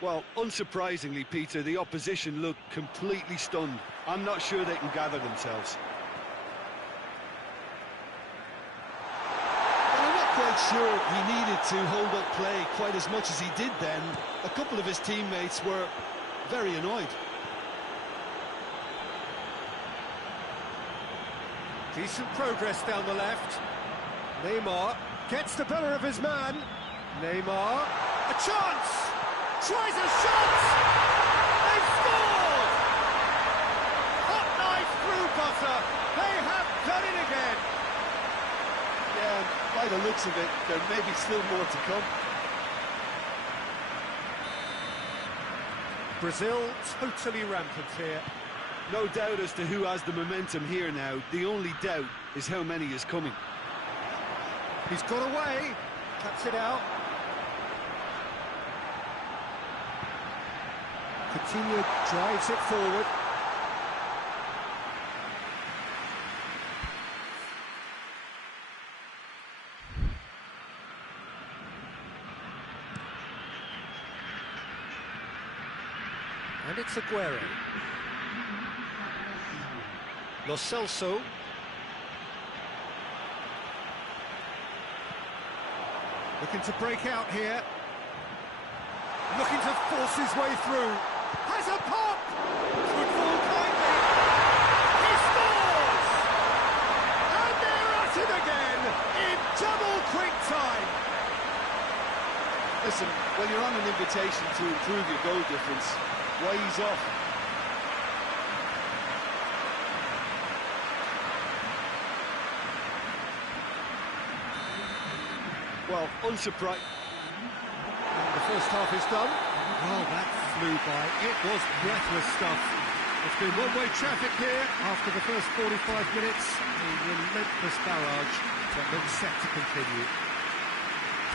Well, unsurprisingly, Peter, the opposition look completely stunned. I'm not sure they can gather themselves. Well, I'm not quite sure he needed to hold up play quite as much as he did then. A couple of his teammates were very annoyed. Decent progress down the left. Neymar gets the better of his man. Neymar, a chance! Tries a shot! They've scored! Hot knife through butter. They have done it again. Yeah, by the looks of it, there may be still more to come. Brazil totally rampant here. No doubt as to who has the momentum here now. The only doubt is how many is coming. He's got away, cuts it out. Coutinho drives it forward. And it's Aguero. Lo Celso. Looking to break out here. Looking to force his way through. Has a pop! Good ball kindly. He scores! And they're at it again in double quick time. Listen, when you're on an invitation to improve your goal difference, why ease off? Well, unsurprised. The first half is done. Oh, that flew by. It was breathless stuff. It's been one-way traffic here after the first 45 minutes. A relentless barrage that looks set to continue.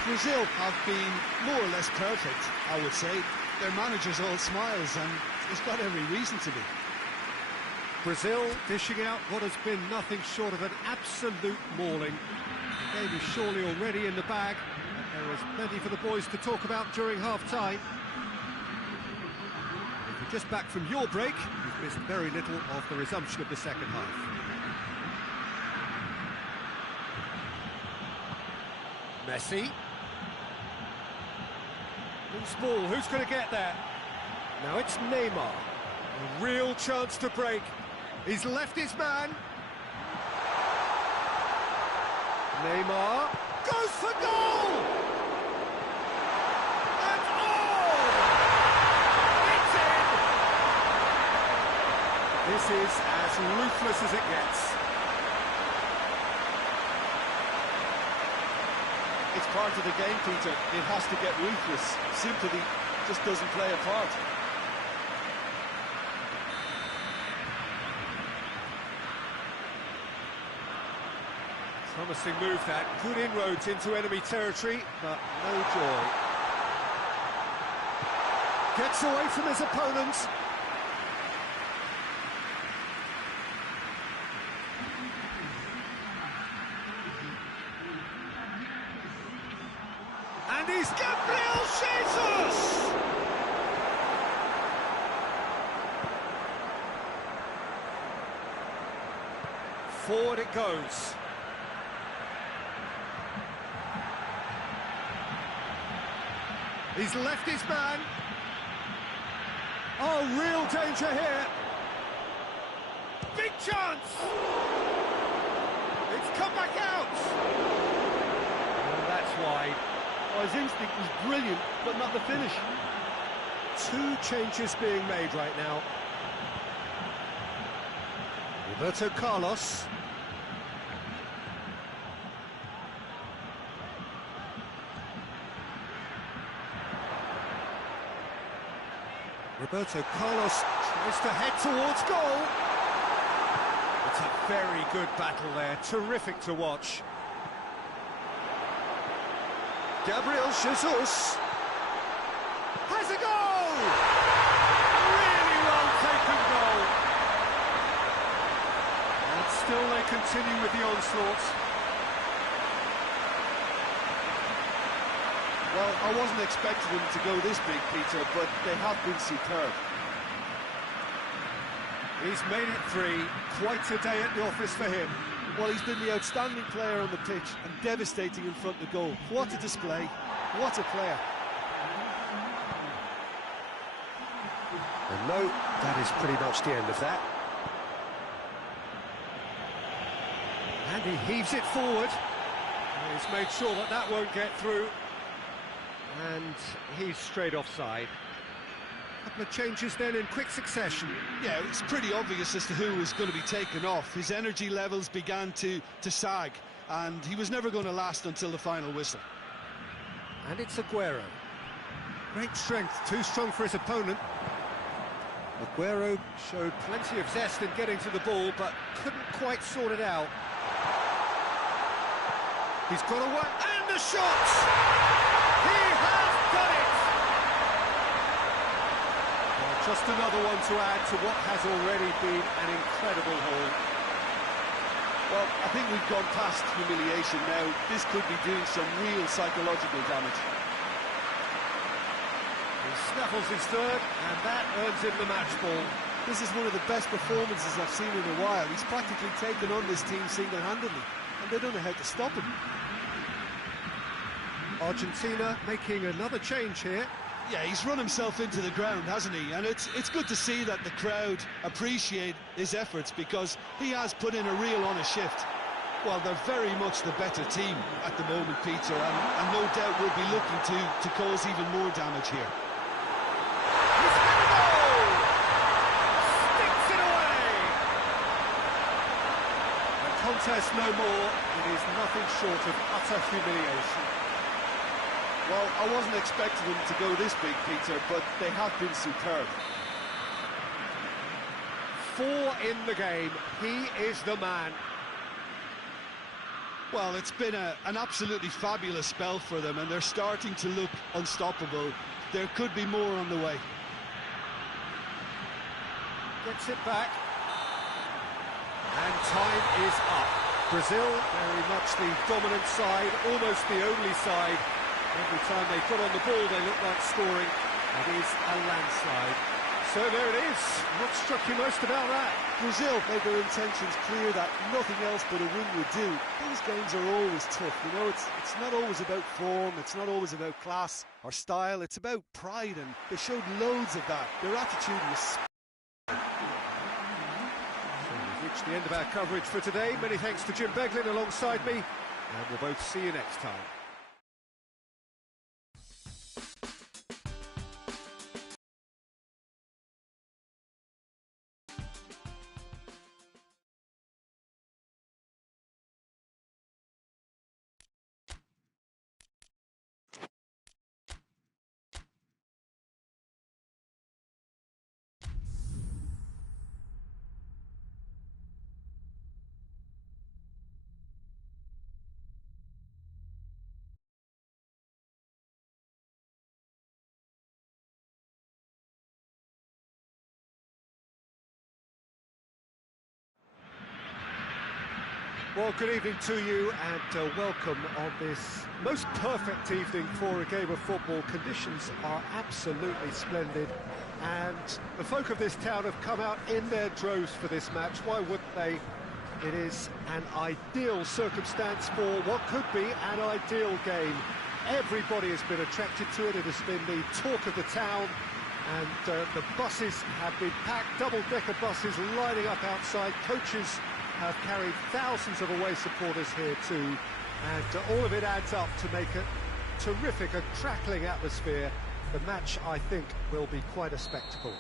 Brazil have been more or less perfect, I would say. Their manager's all smiles, and he's got every reason to be. Brazil dishing out what has been nothing short of an absolute mauling. The game is surely already in the bag, and there is plenty for the boys to talk about during half-time. If you're just back from your break, you've missed very little of the resumption of the second half. Messi. Loose ball, who's going to get there? Now it's Neymar. A real chance to break. He's left his man. Neymar goes for goal! And it's in! This is as ruthless as it gets. It's part of the game, Peter. It has to get ruthless. Sympathy just doesn't play a part. Promising move that. Good inroads into enemy territory, but no joy. Gets away from his opponents. And he's Gabriel Jesus! Forward it goes. He's left his man. Oh, real danger here. Big chance! It's come back out! And that's wide. Oh, his instinct was brilliant, but not the finish. Two changes being made right now. Roberto Carlos. Roberto Carlos tries to head towards goal. It's a very good battle there, terrific to watch. Gabriel Jesus has a goal! Really well taken goal. And still they continue with the onslaught. Well, I wasn't expecting them to go this big, Peter, but they have been superb. He's made it 3. Quite a day at the office for him. Well, he's been the outstanding player on the pitch and devastating in front of goal. What a display. What a player. And no, that is pretty much the end of that. And he heaves it forward. He's made sure that that won't get through. And he's straight offside. A couple of changes then in quick succession. Yeah, it's pretty obvious as to who was going to be taken off. His energy levels began to sag, and he was never going to last until the final whistle. And it's Aguero. Great strength, too strong for his opponent. Aguero showed plenty of zest in getting to the ball, but couldn't quite sort it out. He's got away, and the shot! He has done it! Well, just another one to add to what has already been an incredible haul. Well, I think we've gone past humiliation now. This could be doing some real psychological damage. He snaffles his third, and that earns him the match ball. This is one of the best performances I've seen in a while. He's practically taken on this team single-handedly, and they don't know how to stop him. Argentina making another change here. Yeah, he's run himself into the ground, hasn't he? And it's good to see that the crowd appreciate his efforts, because he has put in a real honest shift. Well, they're very much the better team at the moment, Peter, and no doubt will be looking to cause even more damage here. He's had a goal! Sticks it away! The contest no more. It is nothing short of utter humiliation. Well, I wasn't expecting them to go this big, Peter, but they have been superb. 4 in the game. He is the man. Well, it's been an absolutely fabulous spell for them, and they're starting to look unstoppable. There could be more on the way. Gets it back. And time is up. Brazil, very much the dominant side, almost the only side. Every time they got on the ball, they look like scoring. It is a landslide. So there it is. What struck you most about that? Brazil made their intentions clear that nothing else but a win would do. These games are always tough, you know. It's not always about form, it's not always about class or style, it's about pride, and they showed loads of that. Their attitude was... So we've reached the end of our coverage for today. Many thanks to Jim Beglin alongside me, and we'll both see you next time. Well, good evening to you, and welcome on this most perfect evening for a game of football. Conditions are absolutely splendid, and the folk of this town have come out in their droves for this match. Why wouldn't they? It is an ideal circumstance for what could be an ideal game. Everybody has been attracted to it. It has been the talk of the town, and the buses have been packed, double-decker buses lining up outside. Coaches have carried thousands of away supporters here too, and all of it adds up to make a terrific, a crackling atmosphere. The match, I think, will be quite a spectacle.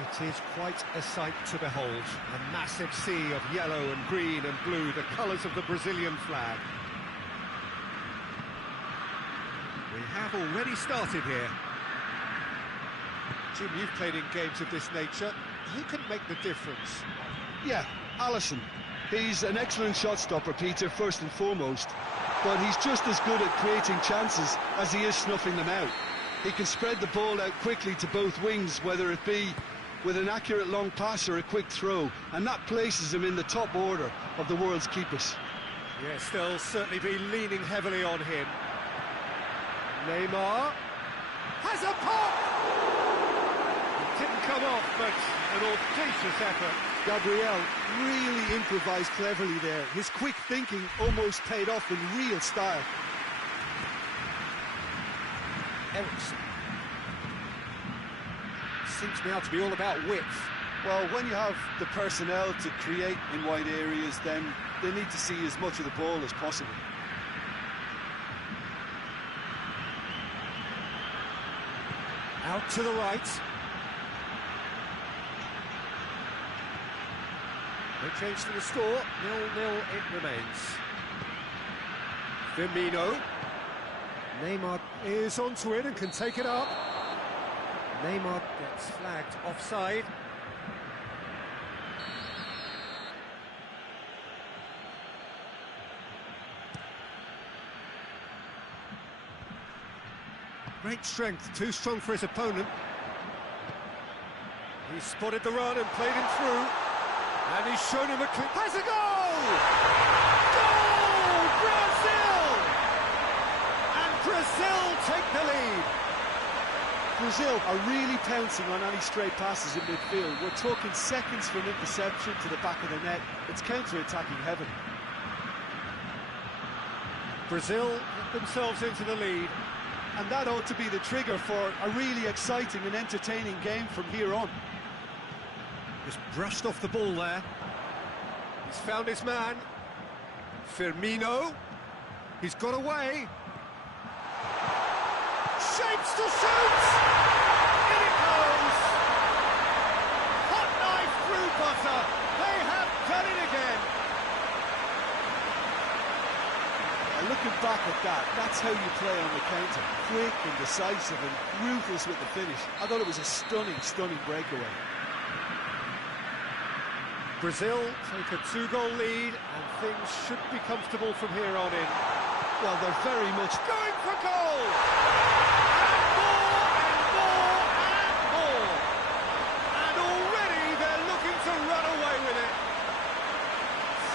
It is quite a sight to behold. A massive sea of yellow and green and blue, the colours of the Brazilian flag. We have already started here. Jim, you've played in games of this nature. Who can make the difference? Yeah, Alisson. He's an excellent shot stopper, Peter, first and foremost, but he's just as good at creating chances as he is snuffing them out. He can spread the ball out quickly to both wings, whether it be with an accurate long pass or a quick throw, and that places him in the top order of the world's keepers. Yes, they'll certainly be leaning heavily on him. Neymar has a pop! It didn't come off, but an audacious effort. Gabriel really improvised cleverly there. His quick thinking almost paid off in real style. Ericsson seems now to be all about width. Well, when you have the personnel to create in wide areas, then they need to see as much of the ball as possible. Out to the right. No change to the score. 0-0 it remains. Firmino. Neymar is onto it and can take it up. Neymar gets flagged offside. Great strength, too strong for his opponent. He spotted the run and played him through. And he's shown him a clip. Has a goal! Goal! Brazil! And Brazil take the lead. Brazil are really pouncing on any stray passes in midfield. We're talking seconds from interception to the back of the net. It's counter-attacking heaven. Brazil get themselves into the lead. And that ought to be the trigger for a really exciting and entertaining game from here on. Just brushed off the ball there. He's found his man. Firmino. He's got away. Shapes to shoot! In it goes! Hot knife through butter. They have done it again. And looking back at that, that's how you play on the counter. Quick and decisive and ruthless with the finish. I thought it was a stunning, stunning breakaway. Brazil take a 2-goal lead and things should be comfortable from here on in. Well, they're very much Going for goal! And more and more and more! And already they're looking to run away with it.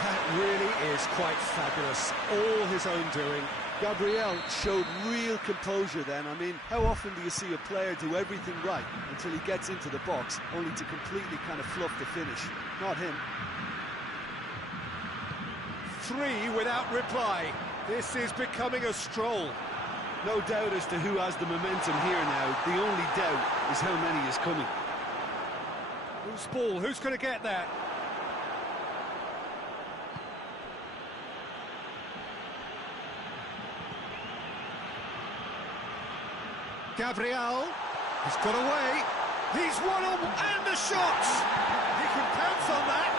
That really is quite fabulous. All his own doing. Gabriel showed real composure then. I mean, how often do you see a player do everything right until he gets into the box, only to completely kind of fluff the finish? Not him. 3 without reply. This is becoming a stroll. No doubt as to who has the momentum here now. The only doubt is how many is coming. Whose ball? Who's going to get that? Gabriel, he's got away, he's won on, and the shot! He can pounce on that.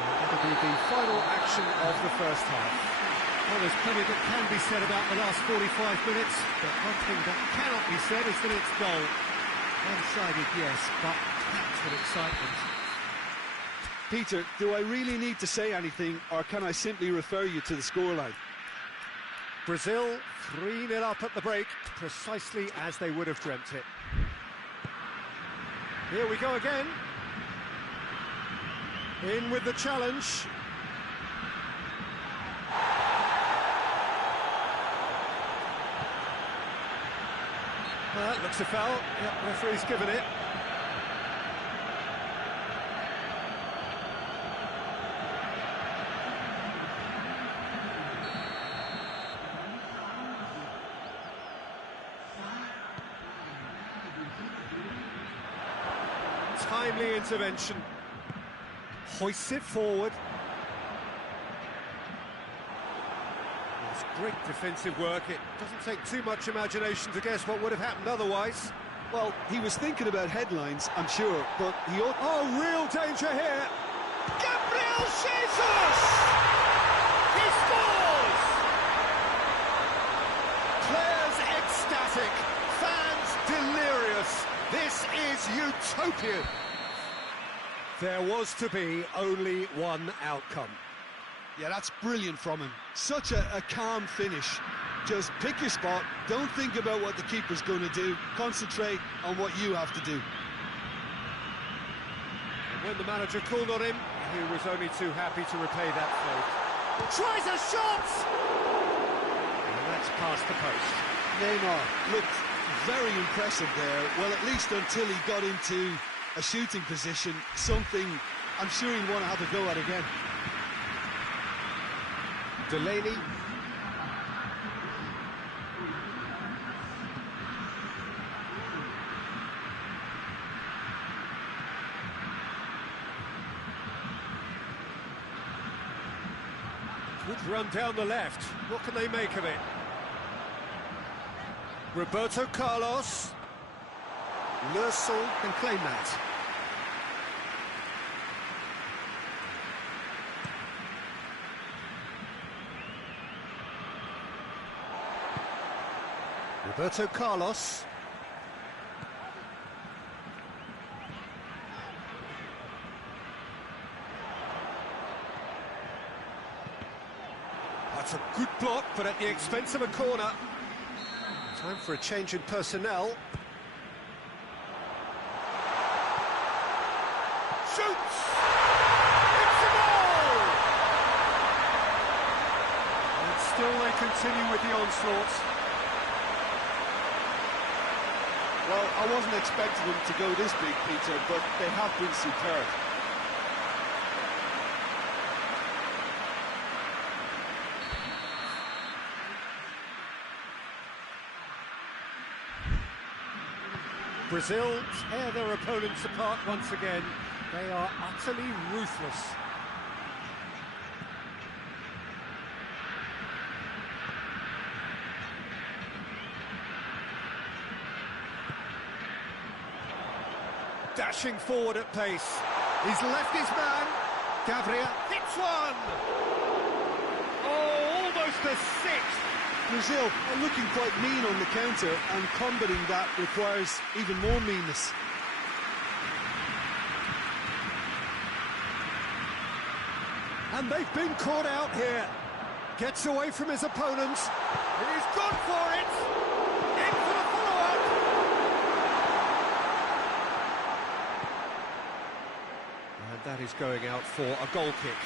That'll be the final action of the first half. Well, there's plenty that can be said about the last 45 minutes, but one thing that cannot be said is that it's dull. One-sided, yes, but packed with excitement. Peter, do I really need to say anything, or can I simply refer you to the scoreline? Brazil 3-0 up at the break, precisely as they would have dreamt it. Here we go again. In with the challenge. That looks a foul. Yep, referee's given it. Timely intervention. Hoists it forward. It's great defensive work. It doesn't take too much imagination to guess what would have happened otherwise. Well, he was thinking about headlines, I'm sure, but he ought... Oh, real danger here. Gabriel Jesus! He scores! Players ecstatic, fans delirious. This is utopian. There was to be only one outcome. Yeah, that's brilliant from him. Such a calm finish. Just pick your spot, don't think about what the keeper's going to do, concentrate on what you have to do. And when the manager called on him, he was only too happy to repay that faith. Tries a shot! And that's past the post. Neymar looked very impressive there. Well, at least until he got into a shooting position, something I'm sure he'll want to have a go at again. Delaney. Good run down the left. What can they make of it? Roberto Carlos. Lersel can claim that. Roberto Carlos. That's a good block, but at the expense of a corner. Time for a change in personnel. Shoots! It's a goal! And still they continue with the onslaught. Well, I wasn't expecting them to go this big, Peter, but they have been superb. Brazil tear their opponents apart once again. They are utterly ruthless. Dashing forward at pace. He's left his man. Gabriel hits one. Oh, almost a sixth. Brazil are looking quite mean on the counter, and combating that requires even more meanness. And they've been caught out here. Gets away from his opponent. He's gone for it. In for the follow-up. And that is going out for a goal kick.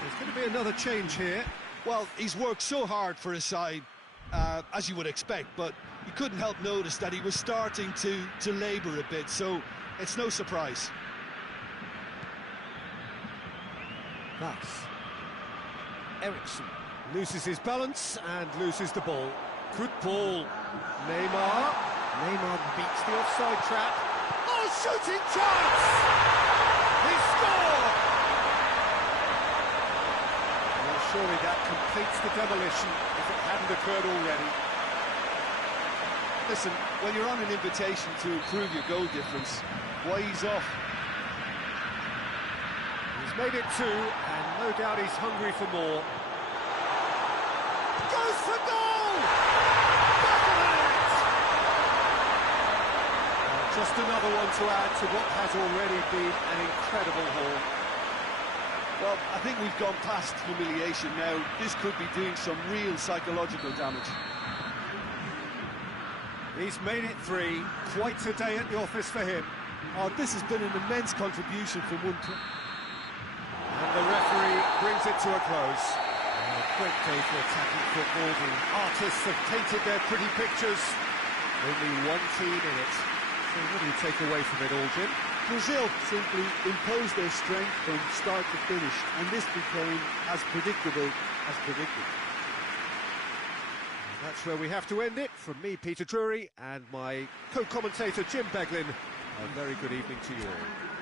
There's going to be another change here. Well, he's worked so hard for his side, as you would expect, but you couldn't help notice that he was starting to labour a bit, so it's no surprise. Thus, Ericsson loses his balance and loses the ball. Good ball. Neymar. Neymar beats the offside trap. Oh, shooting chance! He scored! Well, surely that completes the demolition if it hadn't occurred already. Listen, when you're on an invitation to improve your goal difference, why ease off? He's made it two, and no doubt he's hungry for more. Goes for goal! Back of the net! Just another one to add to what has already been an incredible haul. Well, I think we've gone past humiliation now. This could be doing some real psychological damage. He's made it three. Quite a day at the office for him. Oh, this has been an immense contribution from one club. And the referee brings it to a close. A great day for attacking football. The artists have painted their pretty pictures. Only one team in it. So what do you take away from it all, Jim? Brazil simply imposed their strength from start to finish, and this became as predictable as predicted. And that's where we have to end it. From me, Peter Drury, and my co-commentator, Jim Beglin. A very good evening to you all.